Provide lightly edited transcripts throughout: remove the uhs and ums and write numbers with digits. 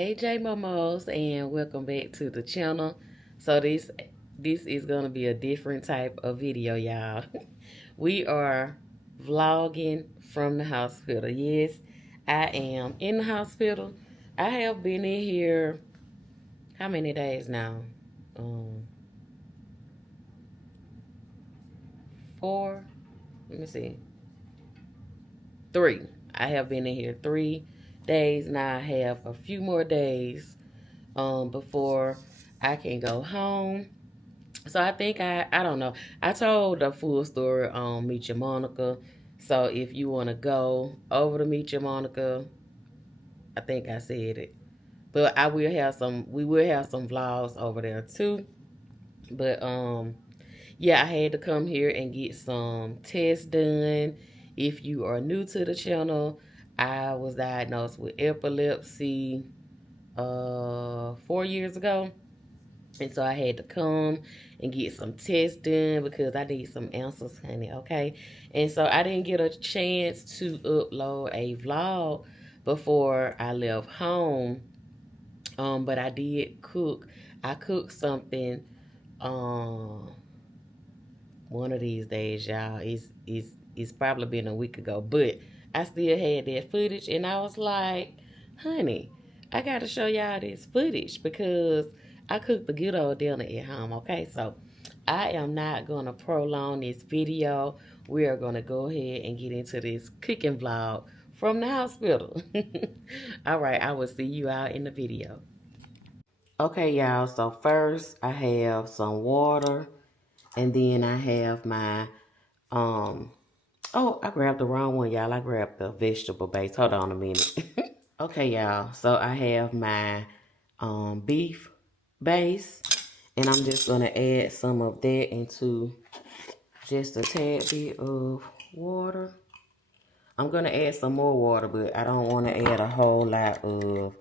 Hey J Momos, and welcome back to the channel. So this is gonna be a different type of video, y'all. We are vlogging from the hospital. Yes, I am in the hospital. I have been in here how many days now? Um, 4. Let me see. 3. I have been in here 3 days now. I have a few more days before I can go home. So I think I don't know. I told the full story on Meet Jemonica. So if you want to go over to Meet Jemonica, I think I said it. But we will have some vlogs over there too. But yeah, I had to come here and get some tests done. If you are new to the channel, I was diagnosed with epilepsy 4 years ago. And so I had to come and get some tests done because I need some answers, honey, okay? And so I didn't get a chance to upload a vlog before I left home. But I did cook. I cooked something one of these days, y'all. It's probably been a week ago, but I still had that footage, and I was like, honey, I got to show y'all this footage because I cooked the good old dinner at home, okay? So I am not going to prolong this video. We are going to go ahead and get into this cooking vlog from the hospital. All right, I will see you out in the video. Okay, y'all, so first I have some water, and then I have my, oh, I grabbed the wrong one, y'all. I grabbed the vegetable base. Hold on a minute. Okay, y'all, so I have my beef base, and I'm just going to add some of that into just a tad bit of water. I'm going to add some more water, but I don't want to add a whole lot of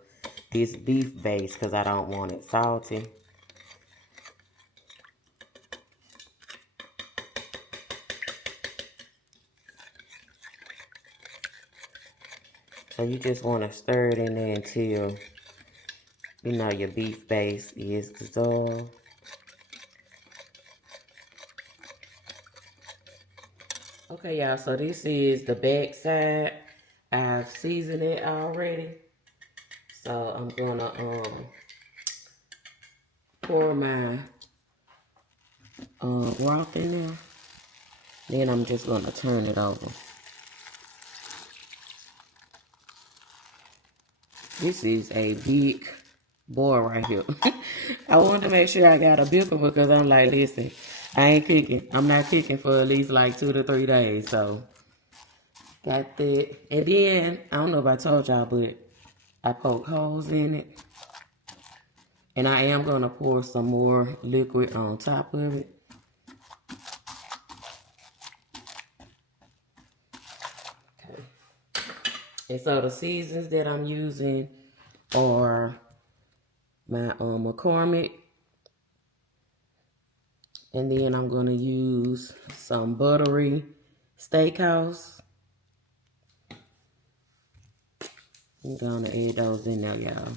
this beef base because I don't want it salty. So you just want to stir it in there until, you know, your beef base is dissolved. Okay, y'all, so this is the back side. I've seasoned it already. So I'm gonna pour my broth in there. Then I'm just gonna turn it over. This is a big boil right here. I wanted to make sure I got a bigger one because I'm like, listen, I ain't cooking. I'm not cooking for at least like 2 to 3 days. So got that. And then, I don't know if I told y'all, but I poke holes in it. And I am going to pour some more liquid on top of it. Okay. And so the seasons that I'm using are my McCormick. And then I'm going to use some buttery steakhouse. I'm going to add those in there, y'all.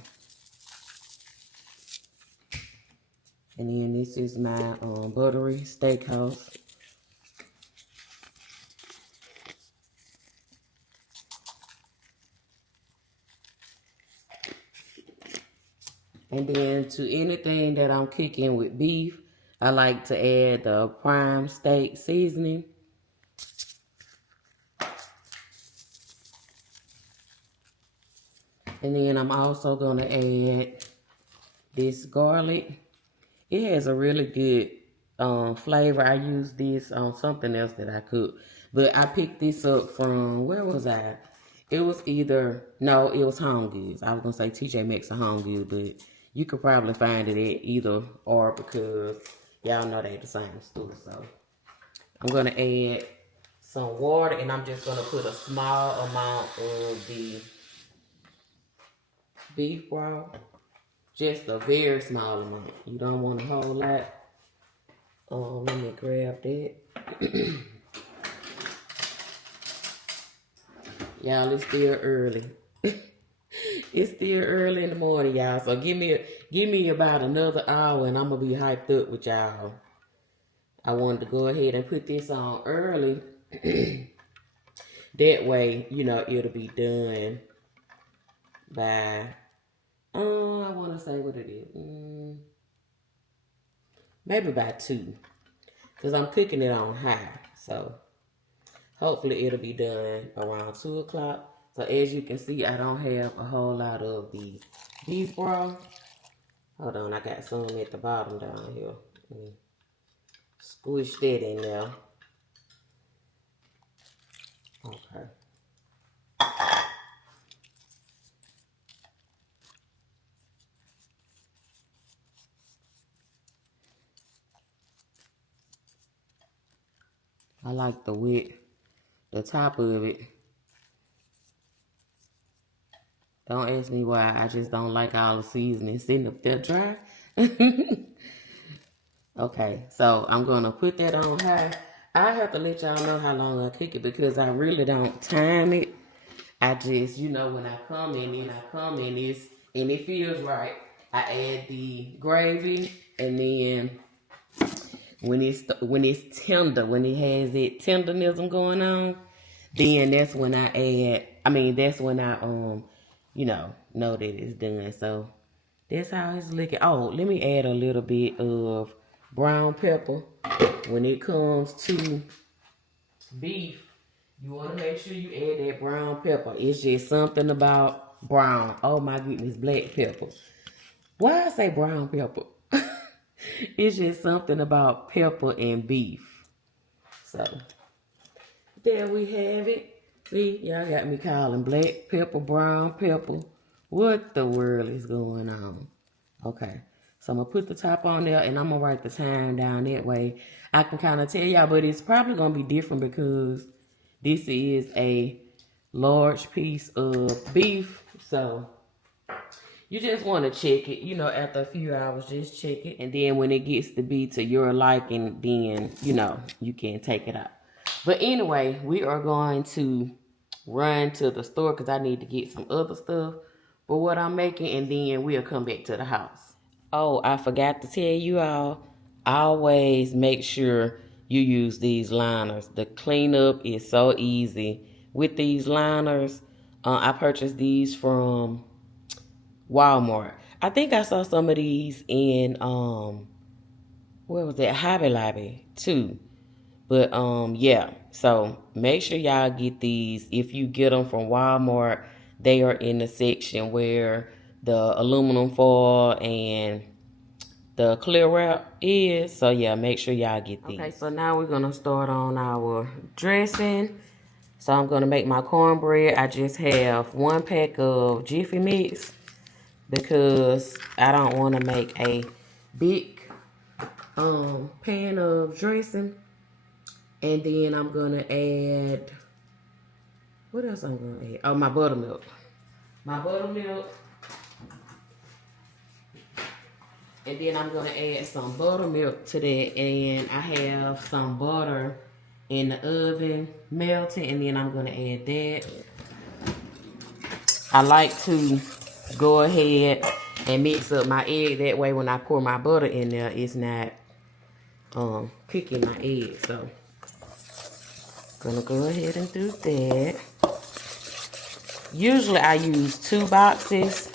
And then this is my buttery steakhouse. And then to anything that I'm cooking with beef, I like to add the prime steak seasoning. And then I'm also going to add this garlic. It has a really good flavor. I use this on something else that I cook. But I picked this up from, where was I? It was either, no, it was Home Goods. I was going to say TJ Maxx or Home Goods, but you could probably find it at either or because y'all know they the same store. So I'm going to add some water, and I'm just going to put a small amount of the beef broth. Just a very small amount. You don't want a whole lot. Let me grab that. Y'all, it's still early. It's still early in the morning, y'all. So give me about another hour, and I'm gonna be hyped up with y'all. I wanted to go ahead and put this on early. That way, you know, it'll be done by. I want to say what it is. Maybe by 2, cause I'm cooking it on high. So hopefully it'll be done around 2 o'clock. So as you can see, I don't have a whole lot of the beef broth. Hold on, I got some at the bottom down here. Squish that in there. Okay. I like the wet, the top of it. Don't ask me why. I just don't like all the seasoning sitting up there dry. Okay, so I'm going to put that on high. I have to let y'all know how long I cook it because I really don't time it. I just, you know, when I come in, and it feels right, I add the gravy, and then when it's tender, when it has that tenderism going on, then that's when that's when I know that it's done. So that's how it's looking. Oh, let me add a little bit of brown pepper. When it comes to beef, you want to make sure you add that brown pepper. It's just something about brown. Oh my goodness, black pepper. Why I say brown pepper? It's just something about pepper and beef. So there we have it. See, y'all got me calling black pepper, brown pepper. What the world is going on? Okay, so I'm going to put the top on there, and I'm going to write the time down that way. I can kind of tell y'all, but it's probably going to be different because this is a large piece of beef. So you just want to check it, you know, after a few hours, just check it. And then when it gets to be to your liking, then, you know, you can take it out. But anyway, we are going to run to the store because I need to get some other stuff for what I'm making. And then we'll come back to the house. Oh, I forgot to tell you all, always make sure you use these liners. The cleanup is so easy with these liners. I purchased these from Walmart. I think I saw some of these in where was that? Hobby Lobby too. But yeah. So make sure y'all get these. If you get them from Walmart, they are in the section where the aluminum foil and the clear wrap is. So yeah, make sure y'all get these. Okay, so now we're gonna start on our dressing. So I'm gonna make my cornbread. I just have 1 pack of Jiffy Mix because I don't want to make a big pan of dressing. And then I'm gonna add, what else I'm gonna add? Oh, my buttermilk. My buttermilk. And then I'm gonna add some buttermilk to that. And I have some butter in the oven melting, and then I'm gonna add that. I like to go ahead and mix up my egg. That way when I pour my butter in there, it's not cooking my egg. So gonna go ahead and do that. Usually I use 2 boxes,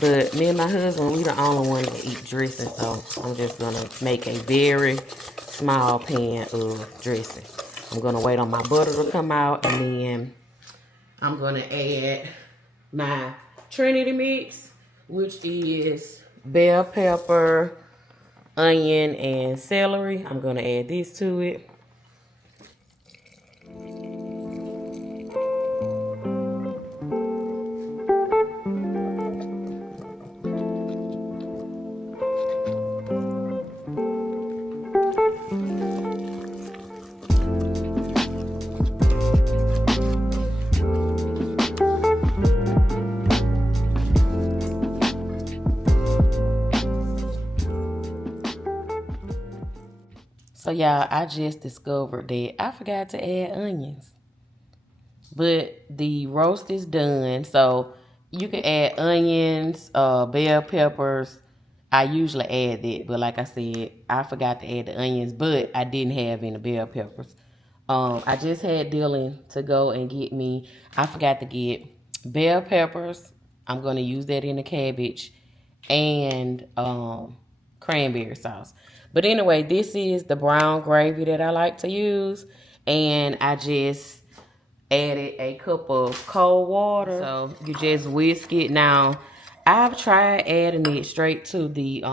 but me and my husband, we the only one that eat dressing, so I'm just gonna make a very small pan of dressing. I'm gonna wait on my butter to come out, and then I'm gonna add my Trinity mix, which is bell pepper, onion, and celery. I'm gonna add this to it. So y'all, I just discovered that I forgot to add onions. But the roast is done. So You can add onions, bell peppers. I usually add that, but like I said, I forgot to add the onions, but I didn't have any bell peppers. I just had Dylan to go and get me. I forgot to get bell peppers. I'm gonna use that in the cabbage and cranberry sauce. But anyway, this is the brown gravy that I like to use, and I just added a cup of cold water. So you just whisk it. Now, I've tried adding it straight to the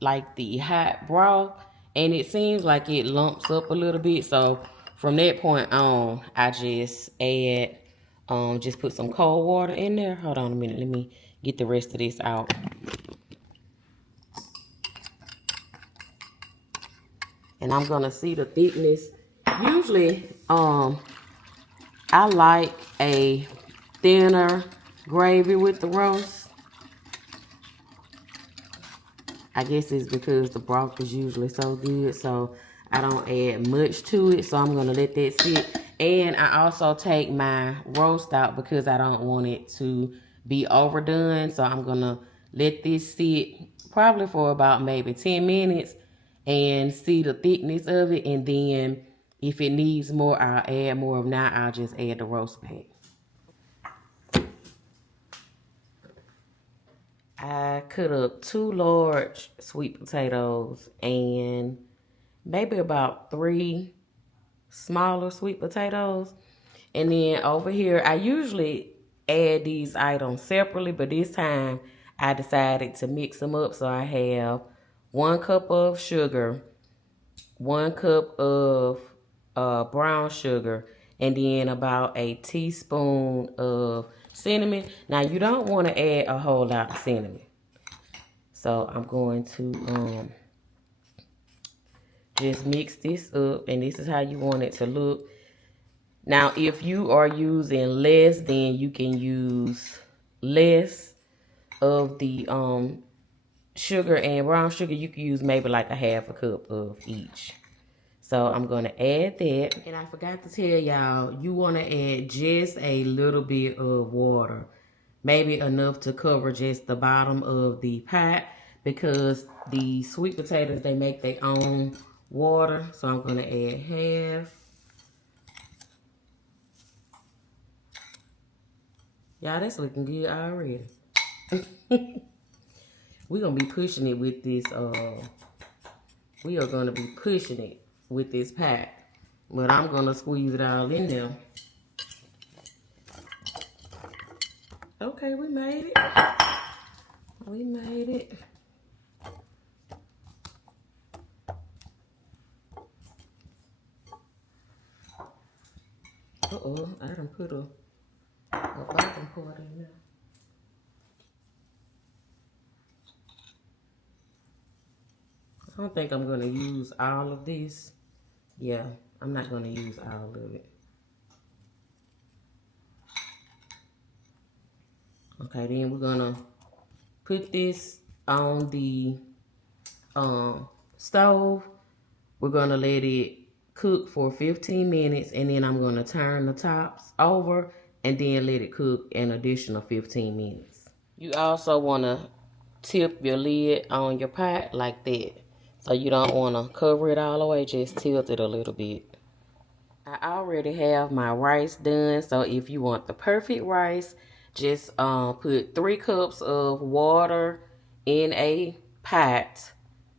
like the hot broth, and it seems like it lumps up a little bit. So from that point on, I just add just put some cold water in there. Hold on a minute, let me get the rest of this out. And I'm gonna see the thickness. Usually, I like a thinner gravy with the roast. I guess it's because the broth is usually so good, so I don't add much to it. So I'm gonna let that sit. And I also take my roast out because I don't want it to be overdone. So I'm gonna let this sit probably for about maybe 10 minutes and see the thickness of it. And then if it needs more, I'll add more. If not, I'll just add the roast back. I cut up 2 large sweet potatoes and maybe about 3 smaller sweet potatoes. And then over here, I usually add these items separately, but this time I decided to mix them up. So I have 1 cup of sugar, 1 cup of brown sugar, and then about a teaspoon of cinnamon. Now, you don't want to add a whole lot of cinnamon. So I'm going to just mix this up, and this is how you want it to look. Now, if you are using less, then you can use less of the sugar and brown sugar. You can use maybe like a half a cup of each. So I'm going to add that. And I forgot to tell y'all, you want to add just a little bit of water. Maybe enough to cover just the bottom of the pot, because the sweet potatoes, they make their own water. So I'm going to add half. Y'all, that's looking good already. We're going to be pushing it with this, we are going to be pushing it with this pack. But I'm going to squeeze it all in there. Okay, we made it. We made it. Uh-oh, I done put a baking part in there. I don't think I'm going to use all of this. Yeah, I'm not going to use all of it. Okay, then we're going to put this on the stove. We're going to let it cook for 15 minutes, and then I'm going to turn the tops over and then let it cook an additional 15 minutes. You also want to tip your lid on your pot like that. So you don't want to cover it all the way, just tilt it a little bit. I already have my rice done, so if you want the perfect rice, just put 3 cups of water in a pot.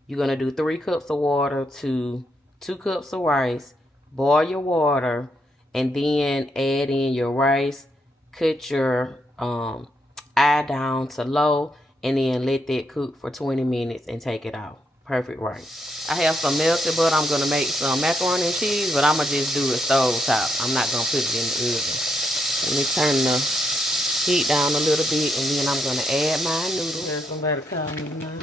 You're going to do 3 cups of water to 2 cups of rice. Boil your water and then add in your rice. Cut your eye down to low and then let that cook for 20 minutes and take it out. Perfect rice. I have some melted butter. I'm going to make some macaroni and cheese, but I'm going to just do it stove top. I'm not going to put it in the oven. Let me turn the heat down a little bit, and then I'm going to add my noodles. There's somebody calling me now.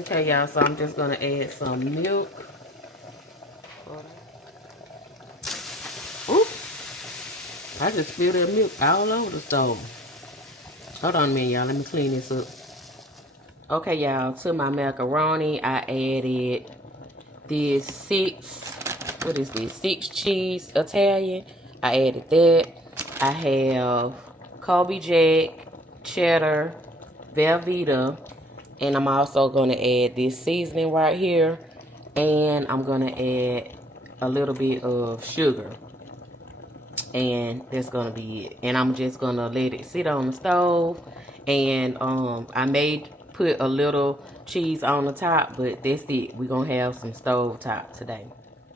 Okay, y'all, so I'm just going to add some milk. Oop! I just spilled that milk all over the stove. Hold on a minute, y'all. Let me clean this up. Okay, y'all, to my macaroni, I added this 6 cheese Italian. I added that. I have Colby Jack, cheddar, Velveeta, and I'm also going to add this seasoning right here, and I'm going to add a little bit of sugar, and that's going to be it. And I'm just going to let it sit on the stove, and I may put a little cheese on the top, but that's it. We're going to have some stove top today.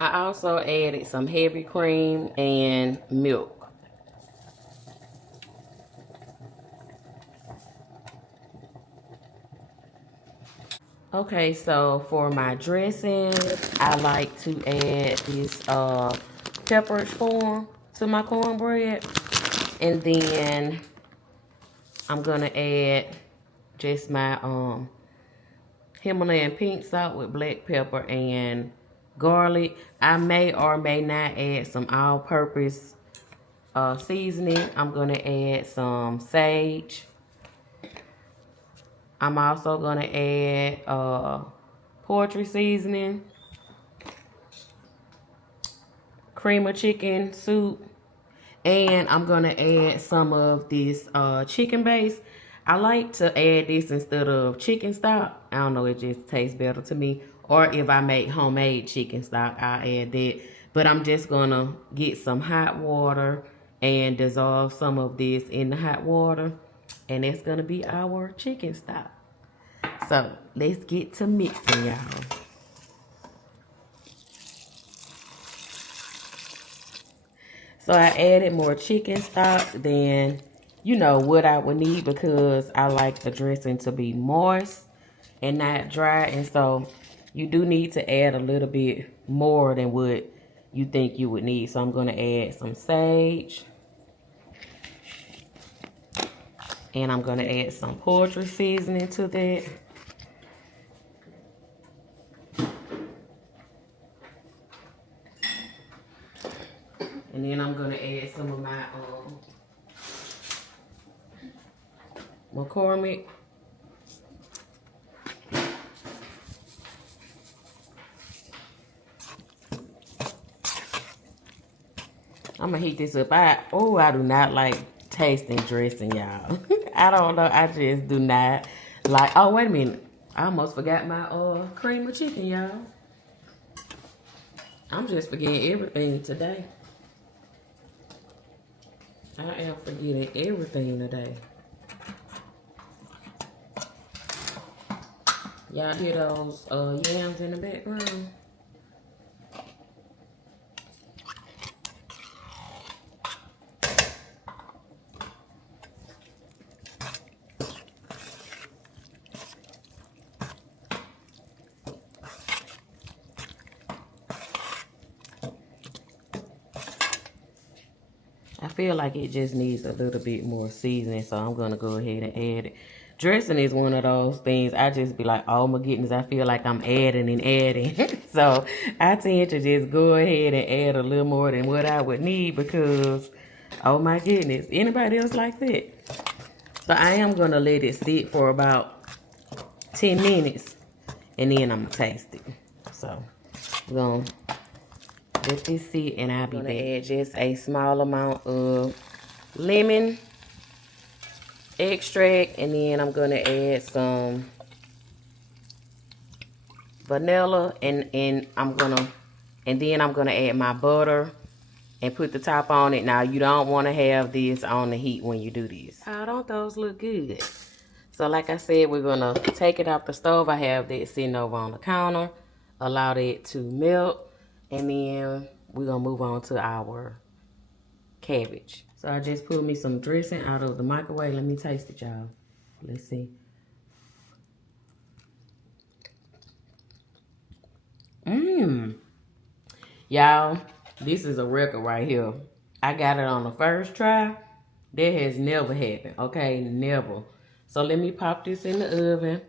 I also added some heavy cream and milk. Okay, so for my dressing, I like to add this pepperidge form to my cornbread. And then I'm gonna add just my Himalayan pink salt with black pepper and garlic. I may or may not add some all-purpose seasoning. I'm gonna add some sage. I'm also gonna add poultry seasoning, cream of chicken soup, and I'm gonna add some of this chicken base. I like to add this instead of chicken stock. I don't know, it just tastes better to me. Or if I make homemade chicken stock, I'll add that. But I'm just gonna get some hot water and dissolve some of this in the hot water. And that's gonna be our chicken stock. So let's get to mixing, y'all. So I added more chicken stock than, you know, what I would need, because I like the dressing to be moist and not dry. And so you do need to add a little bit more than what you think you would need. So I'm going to add some sage. And I'm going to add some poultry seasoning to that. And then I'm going to add some of my McCormick. I'm going to heat this up. I do not like tasting dressing, y'all. I don't know. I just do not like. Oh, wait a minute. I almost forgot my cream of chicken, y'all. I'm just forgetting everything today. I am forgetting everything today. Y'all hear those yams in the background? I feel like it just needs a little bit more seasoning, so I'm going to go ahead and add it. Dressing is one of those things, I just be like, oh my goodness, I feel like I'm adding and adding. So I tend to just go ahead and add a little more than what I would need, because, oh my goodness, anybody else like that? So I am going to let it sit for about 10 minutes, and then I'm going to taste it. So we're going to let this sit, and I'll be back. Add just a small amount of lemon extract, and then I'm gonna add some vanilla, and then I'm gonna add my butter and put the top on it. Now you don't want to have this on the heat when you do this. Oh, don't those look good? So like I said, we're gonna take it off the stove. I have that sitting over on the counter. Allow that to melt. And then we're going to move on to our cabbage. So I just put me some dressing out of the microwave. Let me taste it, y'all. Let's see. Y'all, this is a record right here. I got it on the first try. That has never happened, okay? Never. So let me pop this in the oven.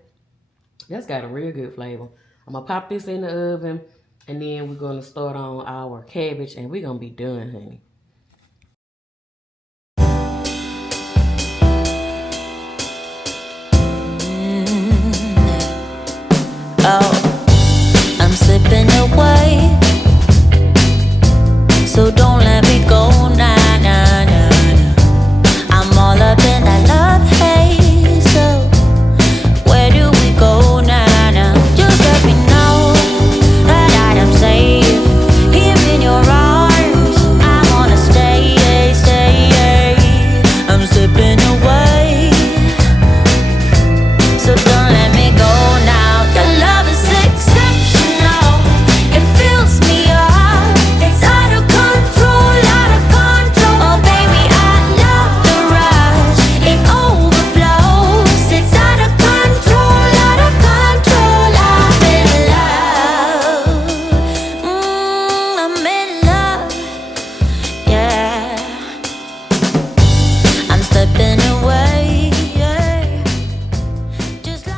That's got a real good flavor. I'm going to pop this in the oven. And then we're going to start on our cabbage, and we're going to be done, honey. Oh, I'm slipping away, so don't let me go now.